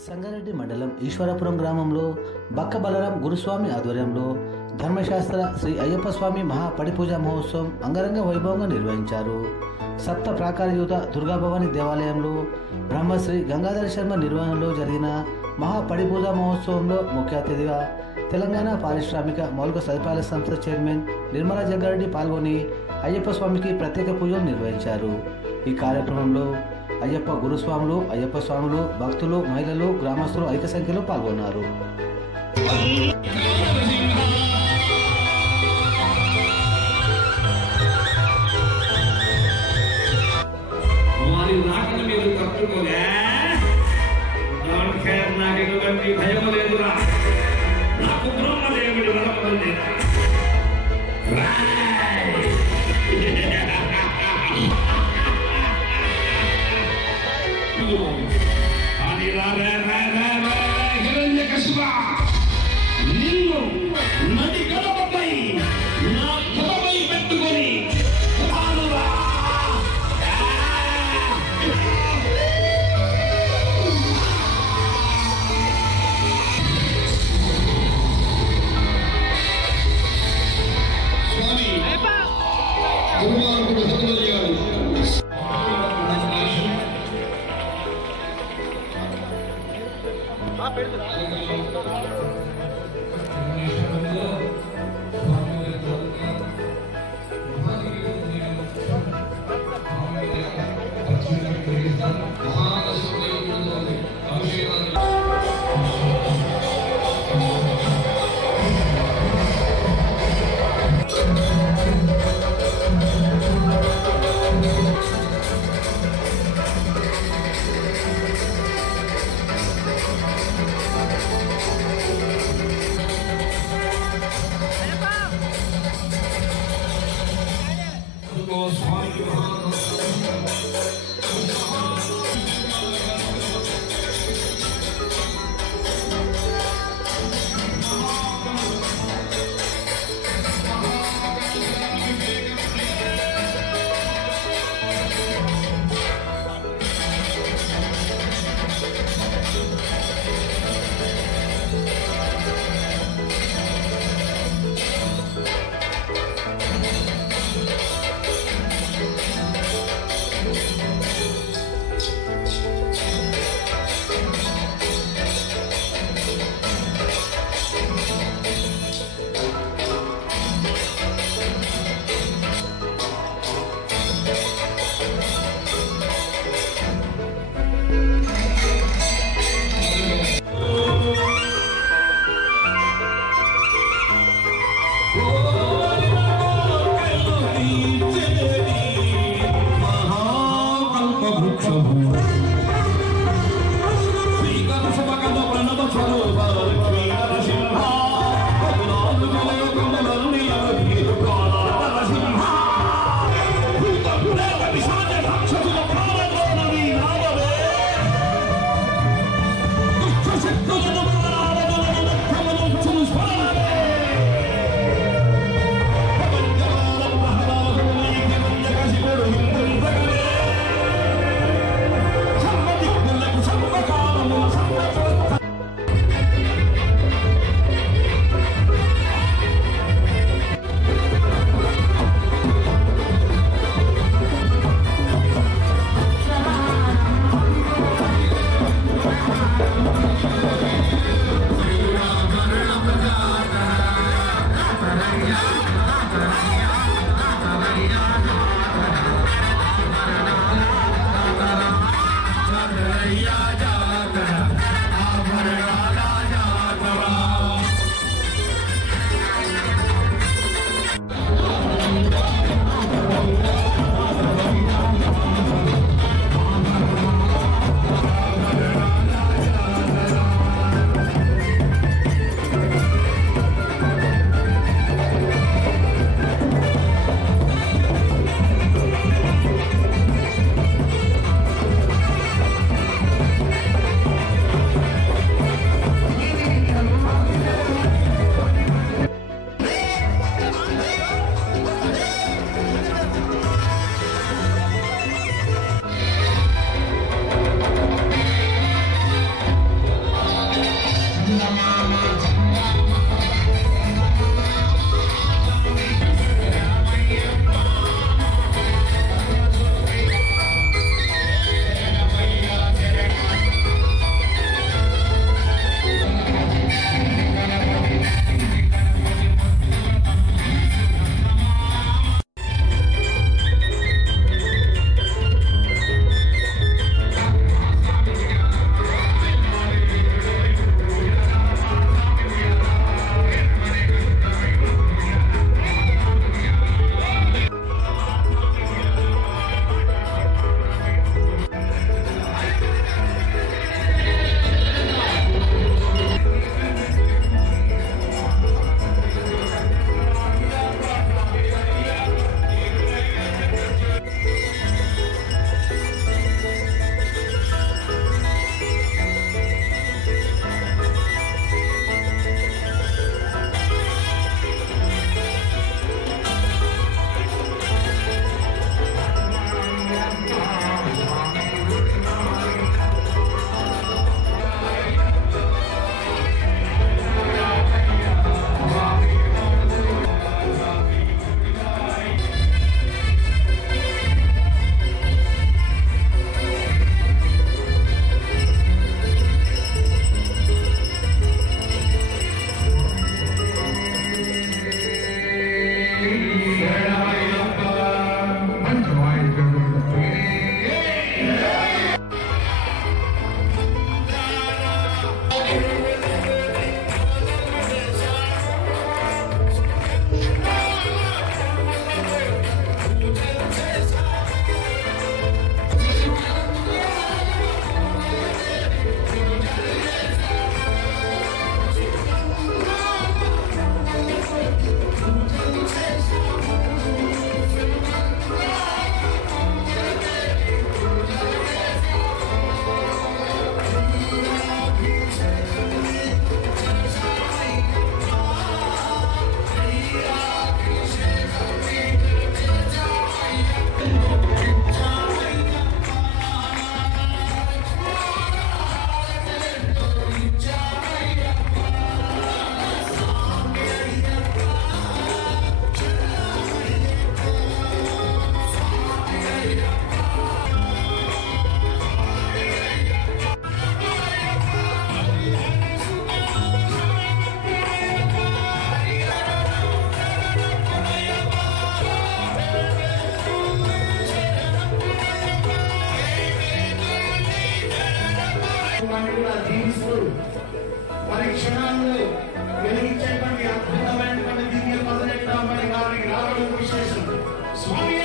సంగారెడ్డి మండలం ఈశ్వరపురం గ్రామంలో బక్క బలరాం గురుస్వామి ఆధ్వర్యంలో ధర్మశాస్త్ర శ్రీ అయ్యప్ప స్వామి మహాపడిపూజ మహోత్సవం అంగరంగ వైభవంగా నిర్వహించారు. సప్త ప్రాకారయుత దుర్గాభవాని దేవాలయంలో బ్రహ్మశ్రీ గంగాధర శర్మ నిర్వహణలో జరిగిన మహాపడిపూజ మహోత్సవంలో ముఖ్య అతిథిగా తెలంగాణ పారిశ్రామిక మౌలిక సదుపాయాల సంస్థ చైర్మన్ నిర్మలా జగ్గారెడ్డి పాల్గొని అయ్యప్ప స్వామికి ప్రత్యేక పూజలు నిర్వహించారు. ఈ కార్యక్రమంలో అయ్యప్ప గురుస్వాములు, అయ్యప్ప స్వాములు, భక్తులు, మహిళలు, గ్రామస్తులు అధిక సంఖ్యలో పాల్గొన్నారు. నిన్ను నది గడపపై నా తలపై పెట్టుకొని రానురా. స్వామి గురువారం సత్యమయ్యాడు. స్వామి జీవిస్తూ మరి క్షణాల్లో వెలిగించేటువంటి అద్భుతమైనటువంటి దివ్య 18వ మరి గారికి రావడం విశేషం. స్వామి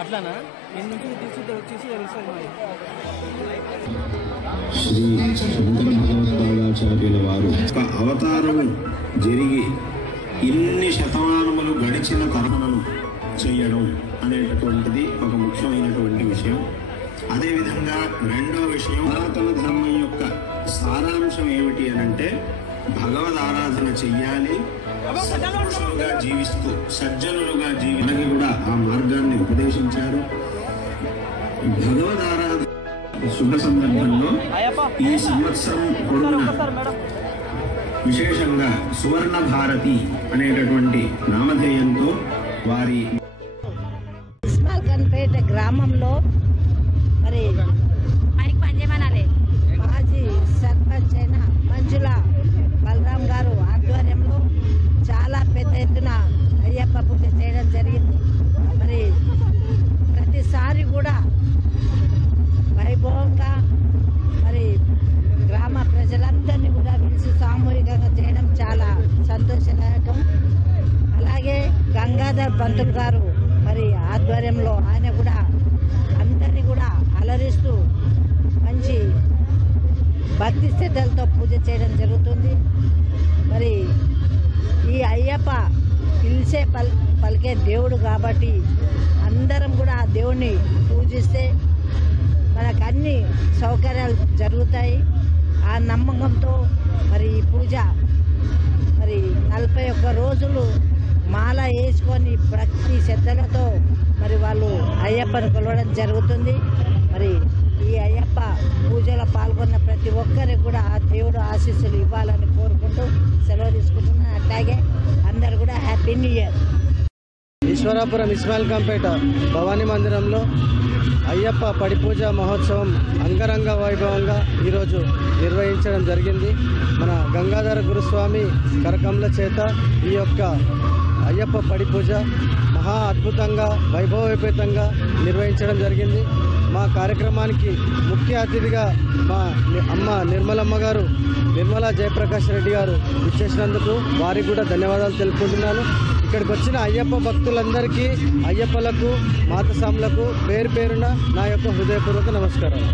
అట్లానా నేను నుంచి తీసుకుంటే వచ్చేసి తెలుస్తుంది. శ్రీ శంకర భగవత్పాదాచార్యుల వారు ఒక అవతారం జరిగి ఇన్ని శతమానములు గడిచిన కర్మలను చేయడం అనేటటువంటిది ఒక ముఖ్యమైనటువంటి విషయం. అదేవిధంగా రెండో విషయం, సనాతన ధర్మం యొక్క సారాంశం ఏమిటి అనంటే భగవద్ ఆరాధన చెయ్యాలి, సత్పురుషులుగా జీవిస్తూ సజ్జనులుగా మనకి కూడా ఆ మార్గాన్ని ఉపదేశించారు. భగవద్ ఆరాధన శుభ సందర్భంలో ఈ సంవత్సరం పొడవునా విశేషంగా సువర్ణ భారతి అనేటటువంటి నామధేయంతో వారి ఇస్మాల్ఖాన్పేట గ్రామంలో మరి మాజీ సర్పంచ్ అయిన మంజుల బలరాం గారు ఆధ్వర్యంలో చాలా పెద్ద ఎత్తున అయ్యప్ప పూజ చేయడం జరిగింది. మరి ప్రతిసారి కూడా వైభవంగా మరి గ్రామ ప్రజలందరినీ కూడా పిలిచి సామూహికంగా చేయడం చాలా సంతోషదాయకం. అలాగే గంగా గంగాధర్ పంతులు గారు మరి ఆధ్వర్యంలో ఆయన కూడా అందరినీ కూడా అలరిస్తూ మంచి భక్తి శ్రద్ధలతో పూజ చేయడం జరుగుతుంది. మరి ఈ అయ్యప్ప పిలిచే పలికే దేవుడు కాబట్టి అందరం కూడా ఆ దేవుణ్ణి పూజిస్తే మనకు అన్ని సౌకర్యాలు జరుగుతాయి. ఆ నమ్మకంతో మరి ఈ పూజ మరి 41 రోజులు మాల వేసుకొని భక్తి శ్రద్ధలతో మరి వాళ్ళు అయ్యప్పను కొలవడం జరుగుతుంది. మరి ఈ అయ్యప్ప పూజలో పాల్గొన్న ప్రతి ఒక్కరికి కూడా ఆ దేవుడు ఆశీస్సులు ఇవ్వాలని కోరుకుంటూ సెలవు తీసుకుంటున్నాను. అట్లాగే అందరు కూడా happy new year. Eswarapuram Ismail Kampeta Bhavani మందిరంలో అయ్యప్ప పడిపూజ మహోత్సవం అంగరంగ వైభవంగా ఈరోజు నిర్వహించడం జరిగింది. మన గంగాధర గురుస్వామి కరకముల చేత ఈ యొక్క అయ్యప్ప పడిపూజ మహా అద్భుతంగా వైభవోపేతంగా నిర్వహించడం జరిగింది. మా కార్యక్రమానికి ముఖ్య అతిథిగా మా అమ్మ నిర్మలమ్మ గారు, నిర్మలా జయప్రకాష్ రెడ్డి గారు ఇచ్చేసినందుకు వారికి కూడా ధన్యవాదాలు తెలుపుకుంటున్నాను. ఇక్కడికి వచ్చిన అయ్యప్ప భక్తులందరికీ, అయ్యప్పలకు, మాతసాములకు పేరు పేరున నా యొక్క హృదయపూర్వక నమస్కారాలు.